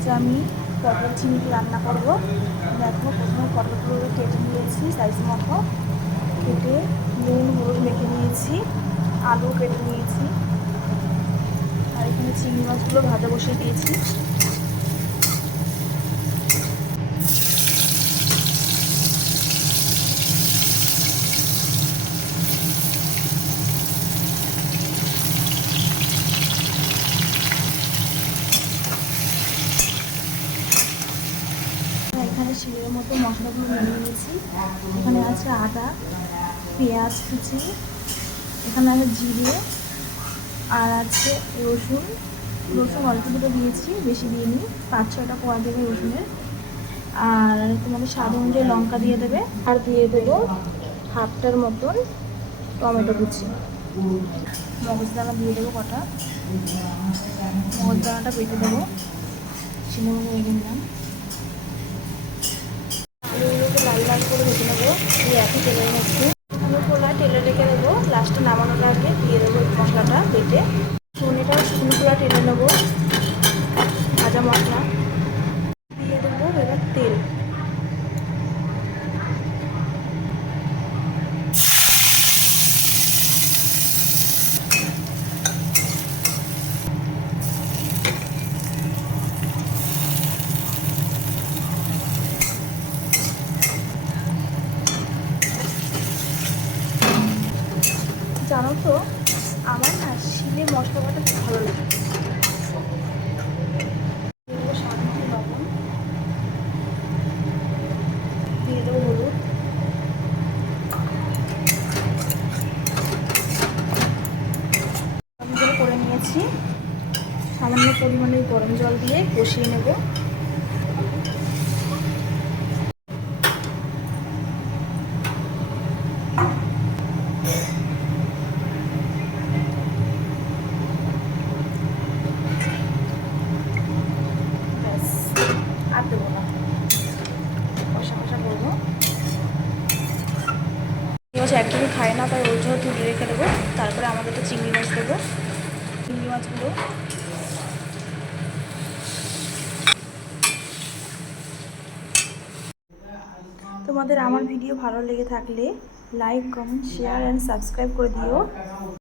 আজ আমি পটল চিংড়ি রান্না করব। দেখো, প্রথমে পটলগুলো কেটে নিয়েছি সাইজ মতো, কেটে নুন হলুদ মেখে নিয়েছি, আলু কেটে নিয়েছি, আর এখানে চিংড়ি মাছগুলো ভাজা বসিয়ে দিয়েছি। এখানে শিলের মতো মশলাগুলো নিয়ে নিয়েছি। এখানে আছে আদা, পেঁয়াজ কুচি, এখানে আছে জিরে, আর আছে রসুন। রসুন অল্প দুটো দিয়েছি, বেশি দিইনি, 5-6টা কোয়া দেবে রসুনের। আর তোমাদের স্বাদ অনুযায়ী লঙ্কা দিয়ে দেবে, আর দিয়ে দেবো হাফটার মতন টমেটো কুচি। মগজদানা দিয়ে দেবো কটা, মগজদানাটা বেটে দেবো, শিলের মতো রেখে নিলাম। আলুগুলোকে লাল লাল করে ভেজে নেবো, এই একই তেলের মধ্যে খোলা তেলে রেখে দেবো। লাস্টে নামানোর আগে দিয়ে দেবো মশলাটা বেটে। শুকনোটাও শুকনো খোলা টেনে নেবো, ভাজা মশলা দিয়ে দেবো। এবার তেল, জানো তো আমার না শিলে মশলা বাটা খুব ভালো লাগে। দেবো স্বাদ মতো লবণ, দিয়ে দেবো হলুদ, গরম জল করে নিয়েছি। সামান্য পরিমাণে গরম জল দিয়ে কষিয়ে নেব। ব্যাস, আর দেবো না, কষা কষা করবো। মাছ একদমই খায় না, তাই ওর জন্য তুলে রেখে দেবো। তারপরে আমাদের তো চিংড়ি মাছ দেবো। চিংড়ি মাছগুলো তোমাদের আমার ভিডিও ভালো লেগে থাকলে like comment share and subscribe করে দিও।